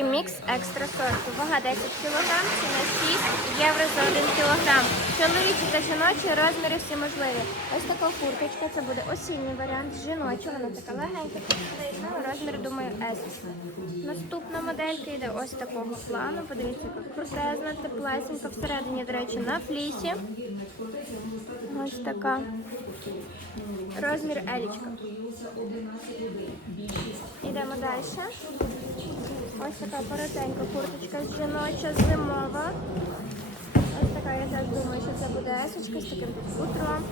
Курточки мікс екстра сорту. Вага 10 кг, ціна 6 євро за 1 кг. Чоловічі та жіночі розміри всі можливі. Ось така курточка, це буде осінній варіант. Жіноча, вона така легенька, розмір, думаю, S. Наступна моделька йде ось такого плану. Подивіться, яка крутезна, теплесенька. Всередині, до речі, на флісі. Ось така. Розмір елічка. Ідемо далі. Ось така коротенька курточка жіноча, зимова. Ось така, я так думаю, що це буде есочка з таким тут хутром.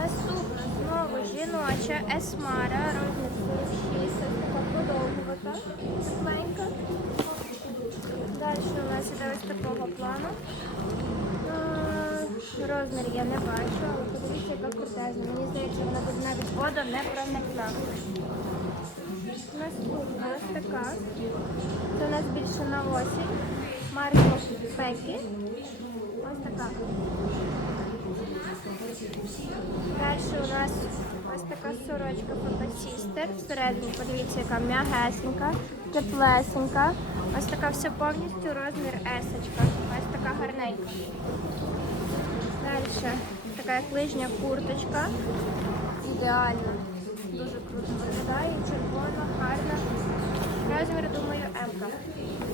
Наступна знову жіноча есмара, розмір 46, ось така подовгувата, тепленька. Далі у нас іде ось такого плану. Розмір я не бачу, але подивіться, яка крутезна. Мені здається, вона тут навіть вода не проникла. Наступна ось така. Це у нас більше на осінь. Марко Пекі. Ось така. Далі у нас ось така сорочка фотосістер. Всередині, подивіться, яка м'ягесенька, теплесенька. Ось така вся повністю розмір есочка. Ось така гарненька. Далі така як лижня курточка. Ідеальна. Дуже круто виглядає. Червона. Розмір, думаю, М.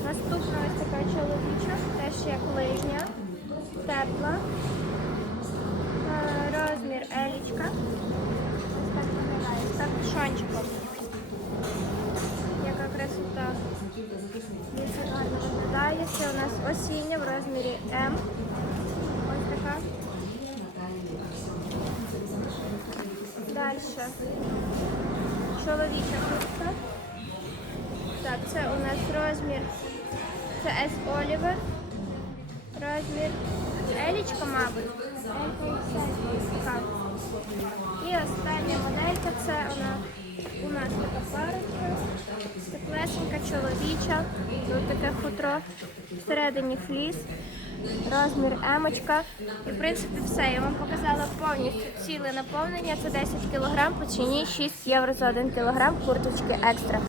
Наступна ось така чоловіча, теж як лижня. Тепла. Е, Розмір Елічка. Ось так виглядає. З капюшончиком. Яка красота. Дивіться, гарно виглядає. Це у нас осіння в розмірі М. Ось така. Далі. Чоловіча куртка. Так, це у нас розмір. Це S Oliver. Розмір. Елічка, мабуть. І остання моделька це вона у нас така парочка. Теплесенька, чоловіча. Тут таке хутро. Всередині фліс. Розмір емочка. І в принципі все. Я вам показала повністю ціле наповнення. Це 10 кг по ціні 6 євро за 1 кг курточки екстра.